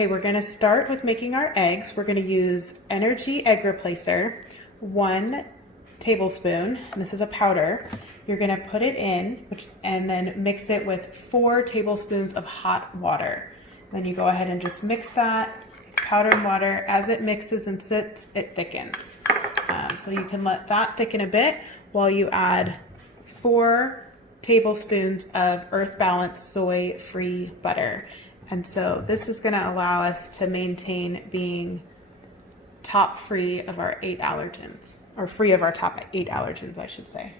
Okay, we're gonna start with making our eggs. We're gonna use Energy Egg Replacer, 1 tablespoon, and this is a powder. You're gonna put it in, and then mix it with 4 tablespoons of hot water. Then you go ahead and just mix that. It's powdered water. As it mixes and sits, it thickens. So you can let that thicken a bit while you add 4 tablespoons of Earth Balanced soy-free butter. And so this is going to allow us to maintain being top free of our 8 allergens, or free of our top 8 allergens, I should say.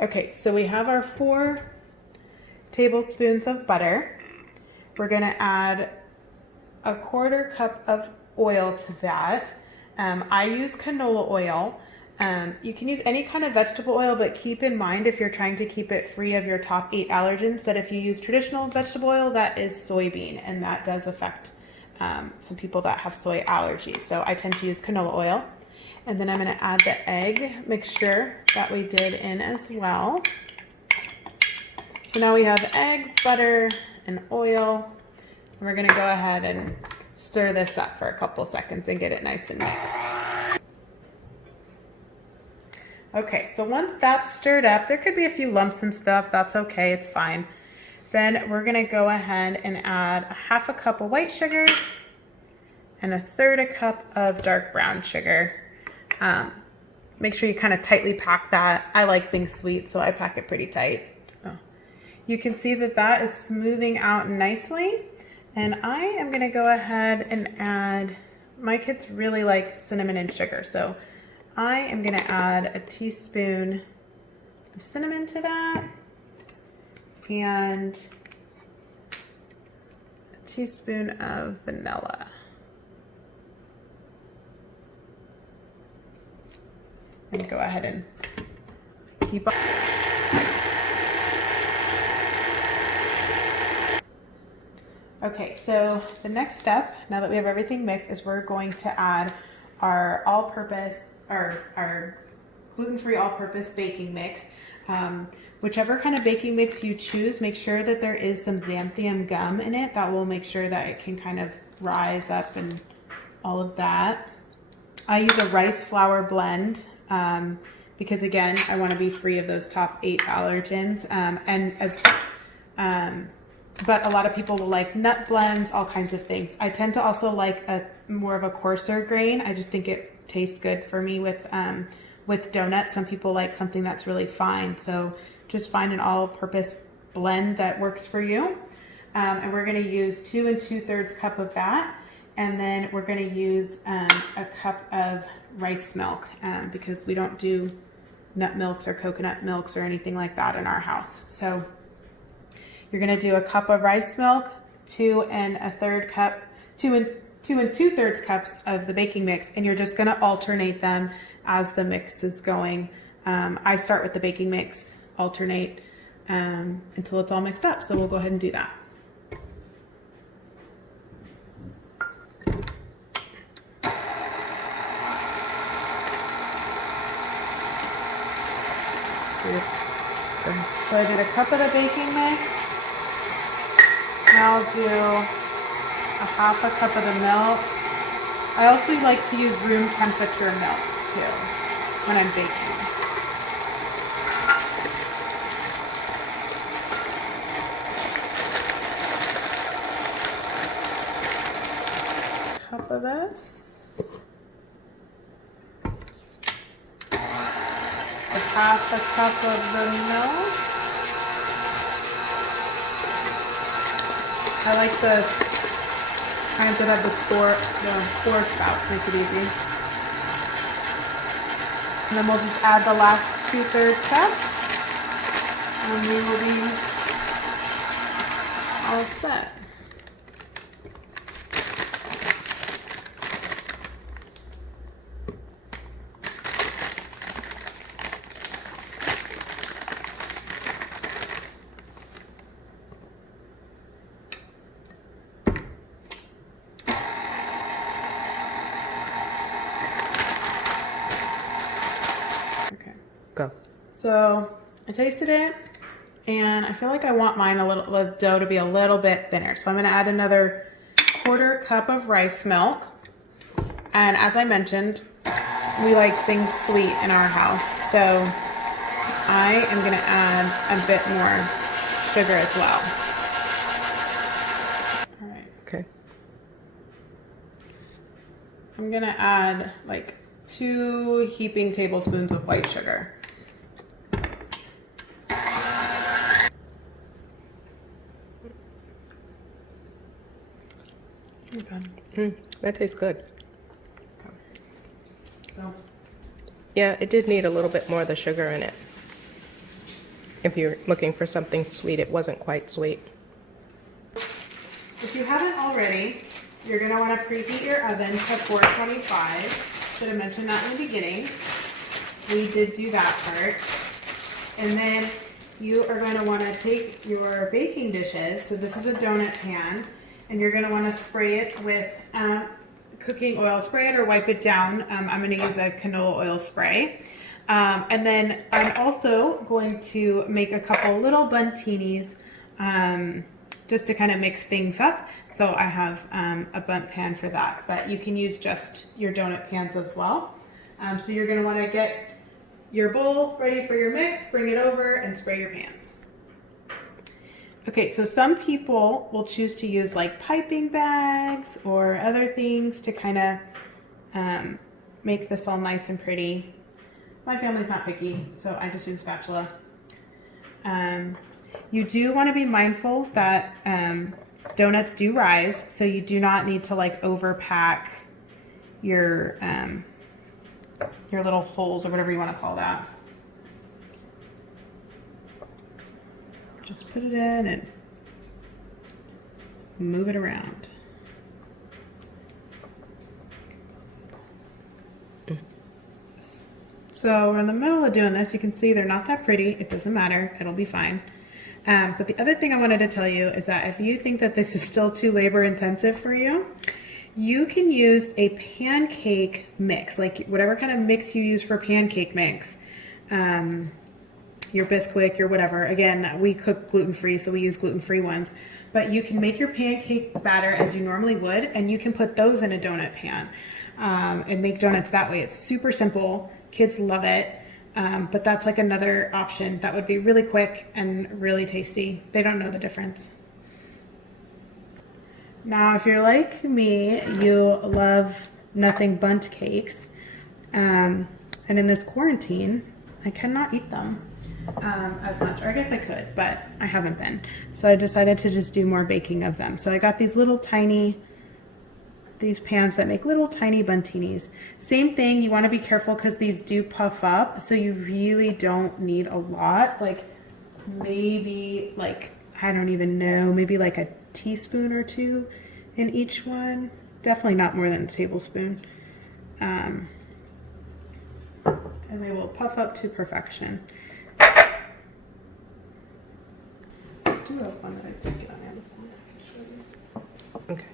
Okay, so we have our 4 tablespoons of butter. We're going to add a 1/4 cup of oil to that. I use canola oil. You can use any kind of vegetable oil, but keep in mind if you're trying to keep it free of your top 8 allergens, that if you use traditional vegetable oil, that is soybean, and that does affect some people that have soy allergies. So I tend to use canola oil. And then I'm going to add the egg mixture that we did in as well. So now we have eggs, butter, and oil. And we're going to go ahead and stir this up for a couple seconds and get it nice and mixed. Okay, so once that's stirred up, there could be a few lumps and stuff. That's okay, it's fine. Then we're gonna go ahead and add 1/2 cup of white sugar and 1/3 cup of dark brown sugar. Make sure you kind of tightly pack that. I like things sweet, so I pack it pretty tight. Oh. You can see that that is smoothing out nicely. And I am gonna go ahead and add, my kids really like cinnamon and sugar, so I am gonna add a teaspoon of cinnamon to that and a teaspoon of vanilla. And go ahead and keep on. Okay, so the next step, now that we have everything mixed, is we're going to add our all-purpose, our gluten-free all-purpose baking mix. Whichever kind of baking mix you choose, make sure that there is some xanthium gum in it. That will make sure that it can kind of rise up and all of that. I use a rice flour blend because, again, I want to be free of those top 8 allergens. But a lot of people will like nut blends, all kinds of things. I tend to also like a more of a coarser grain. I just think it tastes good for me with donuts. Some people like something that's really fine. So just find an all-purpose blend that works for you. And we're going to use 2 2/3 cup of that. And then we're going to use a cup of rice milk because we don't do nut milks or coconut milks or anything like that in our house. So you're going to do a cup of rice milk, 2 2/3 cups of the baking mix, and you're just going to alternate them as the mix is going. I start with the baking mix, alternate until it's all mixed up. So we'll go ahead and do that. So I did a cup of the baking mix. Now I'll do a 1/2 cup of the milk. I also like to use room temperature milk too when I'm baking. Cup of this. A 1/2 cup of the milk. I like the kinds that have the core spouts, makes it easy. And then we'll just add the last 2/3 cups, and we will be all set. Okay. Go. So I tasted it, And I feel like I want the dough to be a little bit thinner. So I'm gonna add another 1/4 cup of rice milk. And as I mentioned, we like things sweet in our house. So I am gonna add a bit more sugar as well. All right. Okay. I'm gonna add like 2 heaping tablespoons of white sugar. That tastes good. So, Yeah, it did need a little bit more of the sugar in it. If you're looking for something sweet, it wasn't quite sweet. if you haven't already, you're going to want to preheat your oven to 425. Should have mentioned that in the beginning. We did do that part. And then you are going to want to take your baking dishes. So this is a donut pan. And you're going to want to spray it with cooking oil. Spray it or wipe it down. I'm going to use a canola oil spray. And then I'm also going to make a couple little buntinis just to kind of mix things up. So I have a bundt pan for that. But you can use just your donut pans as well. So you're going to want to get your bowl ready for your mix, bring it over, and spray your pans. Okay, so some people will choose to use like piping bags or other things to kind of make this all nice and pretty. My family's not picky, so I just use a spatula. You do want to be mindful that donuts do rise, so you do not need to like overpack your little holes or whatever you want to call that. Just put it in and move it around. So we're in the middle of doing this. You can see they're not that pretty. It doesn't matter. It'll be fine. But the other thing I wanted to tell you is that if you think that this is still too labor intensive for you, you can use a pancake mix, like whatever kind of mix you use for pancake mix. Your Bisquick, your whatever. Again, we cook gluten-free, so we use gluten-free ones. But you can make your pancake batter as you normally would, and you can put those in a donut pan and make donuts that way. It's super simple. Kids love it. But that's like another option that would be really quick and really tasty. They don't know the difference. Now, if you're like me, you love nothing bundt cakes. And in this quarantine, I cannot eat them as much, or I guess I could, but I haven't been. So I decided to just do more baking of them. So I got these pans that make little tiny buntinis. Same thing, you want to be careful because these do puff up, so you really don't need a lot. Like maybe like, I don't even know, maybe like a teaspoon or 2 in each one. Definitely not more than a tablespoon. And they will puff up to perfection. I do have one that I did get on Amazon. Okay.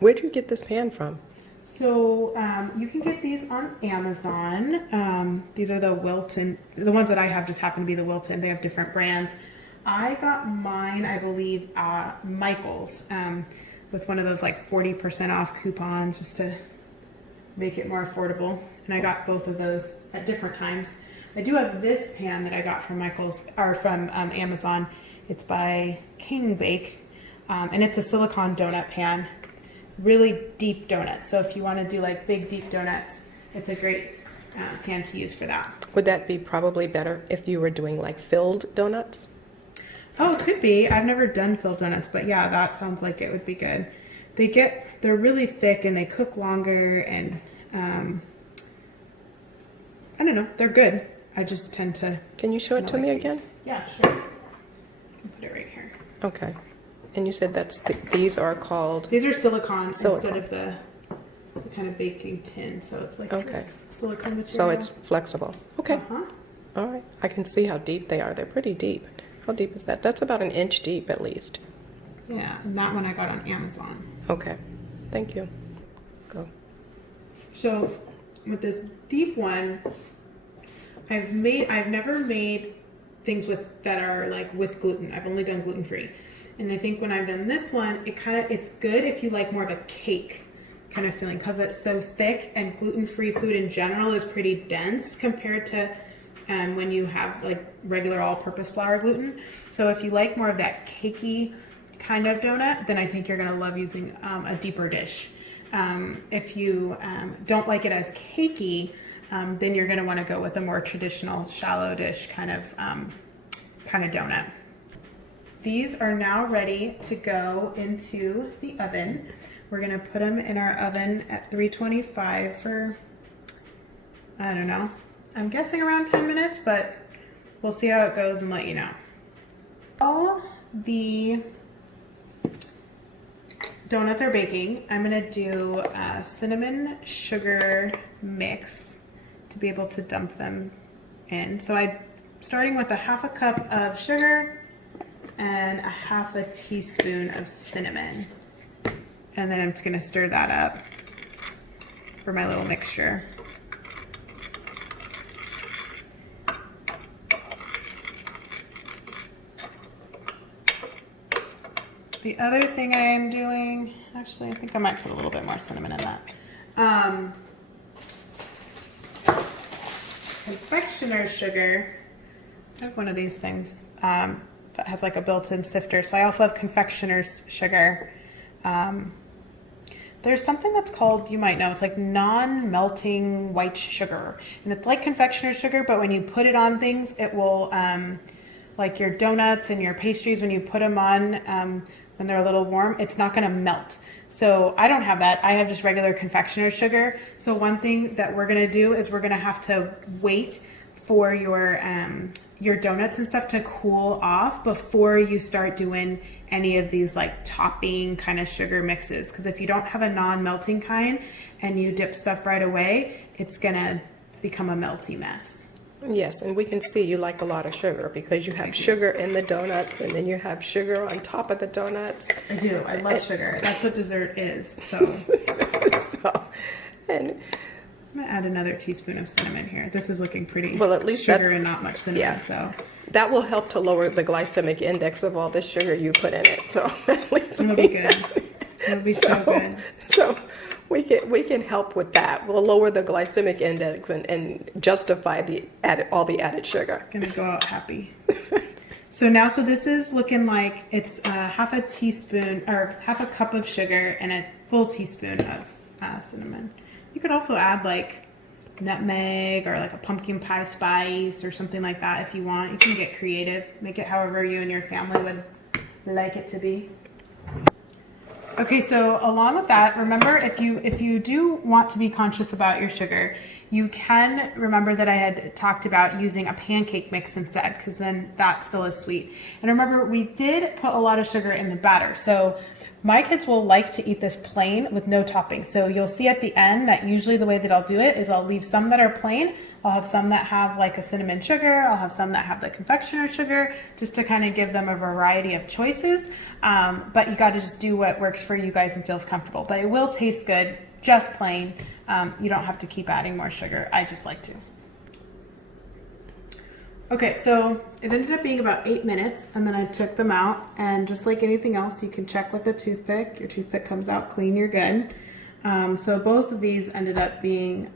Where'd you get this pan from? So you can get these on Amazon. These are the Wilton. The ones that I have just happen to be the Wilton. They have different brands. I got mine, I believe, at Michael's with one of those like 40% off coupons just to make it more affordable. And I got both of those at different times. I do have this pan that I got from Michael's or from Amazon. It's by King Bake, and it's a silicone donut pan. Really deep donuts. So if you want to do like big deep donuts, it's a great pan to use for that. Would that be probably better if you were doing like filled donuts? Oh, it could be. I've never done filled donuts, but yeah, that sounds like it would be good. They're really thick and they cook longer, and I don't know, they're good. I just tend to. Can you show it to me again? Yeah, sure. I can put it right here. Okay. And you said these are called? These are silicone instead of the kind of baking tin. So it's like this silicone material. So it's flexible. Okay. Uh-huh. All right. I can see how deep they are. They're pretty deep. How deep is that? That's about 1 inch deep at least. Yeah, and that one I got on Amazon. Okay. Thank you. Go. So with this deep one, I've never made things that are like with gluten. I've only done gluten-free. And I think when I've done this one, it's good if you like more of a cake kind of feeling, because it's so thick, and gluten-free food in general is pretty dense compared to when you have like regular all-purpose flour gluten. So if you like more of that cakey kind of donut, then I think you're gonna love using a deeper dish. If you don't like it as cakey, then you're gonna wanna go with a more traditional shallow dish kind of donut. These are now ready to go into the oven. We're gonna put them in our oven at 325 for, I don't know, I'm guessing around 10 minutes, but we'll see how it goes and let you know. All the donuts are baking. I'm gonna do a cinnamon sugar mix to be able to dump them in. So I'm starting with a 1/2 cup of sugar and a 1/2 teaspoon of cinnamon. And then I'm just gonna stir that up for my little mixture. The other thing I am doing, actually I think I might put a little bit more cinnamon in that. Confectioner's sugar. I have one of these things that has like a built-in sifter. So I also have confectioner's sugar. There's something that's called, you might know, it's like non-melting white sugar. And it's like confectioner's sugar, but when you put it on things, it will, like your donuts and your pastries, when you put them on, when they're a little warm, it's not gonna melt. So I don't have that. I have just regular confectioner's sugar. So one thing that we're gonna do is we're gonna have to wait for your donuts and stuff to cool off before you start doing any of these like topping kind of sugar mixes. Because if you don't have a non-melting kind and you dip stuff right away, it's gonna become a melty mess. Yes, and we can see you like a lot of sugar because you have sugar in the donuts and then you have sugar on top of the donuts. I do. I love sugar. That's what dessert is. So, and I'm gonna add another teaspoon of cinnamon here. This is looking pretty. Well, at least sugar and not much cinnamon. Yeah. So that will help to lower the glycemic index of all the sugar you put in it. So at least it'll be good. It'll be so good. So we can help with that. We'll lower the glycemic index and justify all the added sugar. Gonna go out happy. So this is looking like it's 1/2 teaspoon or 1/2 cup of sugar and a full teaspoon of cinnamon. You could also add like nutmeg or like a pumpkin pie spice or something like that if you want. You can get creative. Make it however you and your family would like it to be. Okay, so along with that, remember if you do want to be conscious about your sugar, you can remember that I had talked about using a pancake mix instead, because then that still is sweet. And remember, we did put a lot of sugar in the batter. So my kids will like to eat this plain with no topping. So you'll see at the end that usually the way that I'll do it is I'll leave some that are plain. I'll have some that have like a cinnamon sugar. I'll have some that have the confectioner sugar, just to kind of give them a variety of choices. But you got to just do what works for you guys and feels comfortable. But it will taste good, just plain. You don't have to keep adding more sugar. I just like to. Okay, so it ended up being about 8 minutes, and then I took them out, and just like anything else, you can check with a toothpick. Your toothpick comes out clean, you're good. So both of these ended up being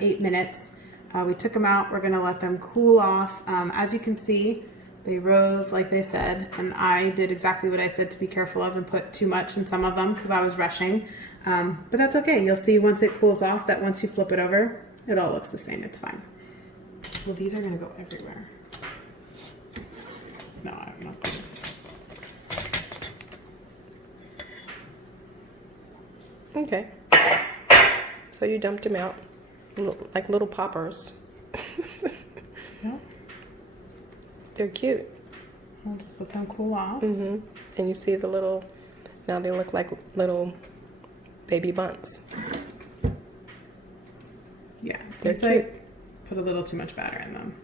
8 minutes. We took them out. We're gonna let them cool off. As you can see, they rose like they said, and I did exactly what I said to be careful of and put too much in some of them because I was rushing. But that's okay. You'll see once it cools off that once you flip it over, it all looks the same. It's fine. Well, these are gonna go everywhere. No, I don't know this. Okay. So you dumped them out like little poppers. Yeah. They're cute. I'll just let them cool off. Mm-hmm. And you see the little, now they look like little baby bunts. Yeah, They're it's cute. like put a little too much batter in them.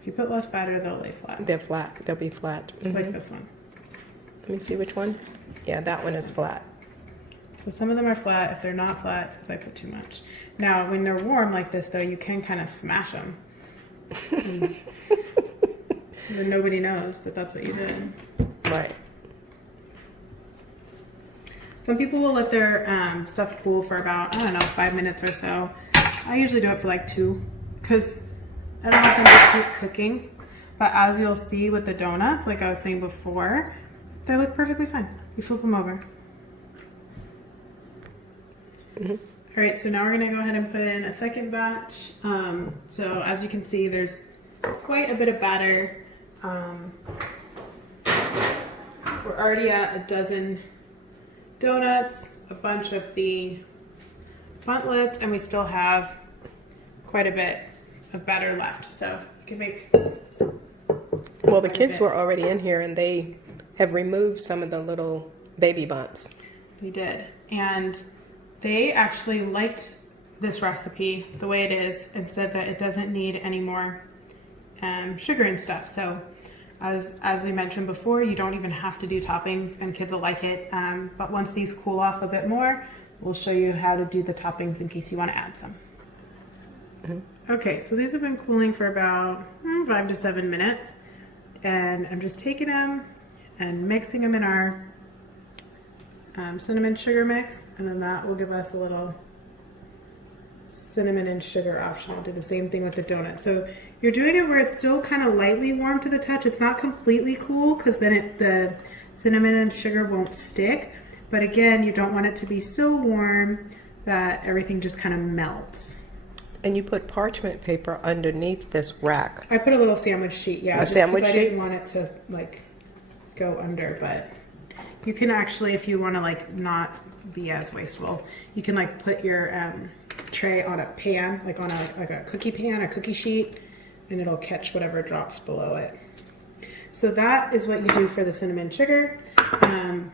If you put less batter, they'll lay flat. They're flat. They'll be flat. Mm-hmm. Like this one. Let me see which one. Yeah, that one is flat. So some of them are flat. If they're not flat, it's because I put too much. Now, when they're warm like this, though, you can kind of smash them. And then nobody knows that that's what you did. Right. Some people will let their stuff cool for about, I don't know, 5 minutes or so. I usually do it for like 2 because I don't want them to keep cooking. But as you'll see with the donuts, like I was saying before, they look perfectly fine. You flip them over. Mm-hmm. All right, so now we're gonna go ahead and put in a second batch. So as you can see, there's quite a bit of batter. We're already at a dozen donuts, a bunch of the buntlets, and we still have quite a bit of batter left. So you can make. Well, the kids were already in here and they have removed some of the little baby bunts. They did. And they actually liked this recipe the way it is and said that it doesn't need any more sugar and stuff. So as we mentioned before, you don't even have to do toppings and kids will like it. But once these cool off a bit more, we'll show you how to do the toppings in case you want to add some. Mm-hmm. Okay, so these have been cooling for about 5 to 7 minutes. And I'm just taking them and mixing them in our cinnamon sugar mix, and then that will give us a little cinnamon and sugar option. I'll do the same thing with the donut. So you're doing it where it's still kind of lightly warm to the touch. It's not completely cool because then the cinnamon and sugar won't stick. But again, you don't want it to be so warm that everything just kind of melts. And you put parchment paper underneath this rack. I put a little sandwich sheet, yeah. A sandwich sheet? I didn't want it to like go under, but you can actually, if you want to like not be as wasteful, you can like put your tray on a pan, like on a cookie pan, a cookie sheet, and it'll catch whatever drops below it. So that is what you do for the cinnamon sugar.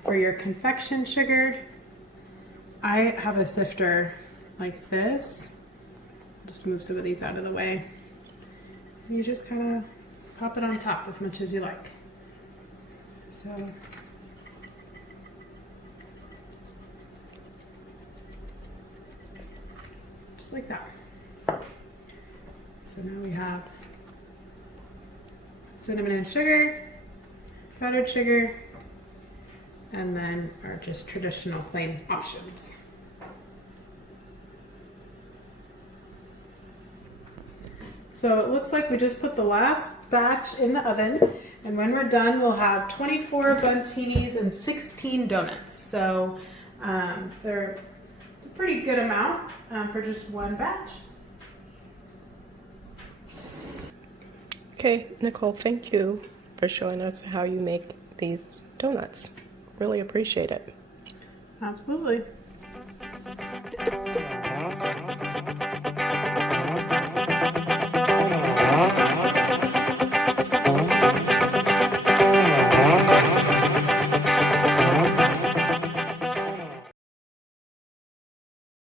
For your confection sugar, I have a sifter like this. Just move some of these out of the way. And you just kind of pop it on top as much as you like. So just like that. So now we have cinnamon and sugar, powdered sugar, and then our just traditional plain options. So it looks like we just put the last batch in the oven, and when we're done, we'll have 24 buntinis and 16 donuts. So it's a pretty good amount for just one batch. Okay, Nicole, thank you for showing us how you make these donuts. Really appreciate it. Absolutely.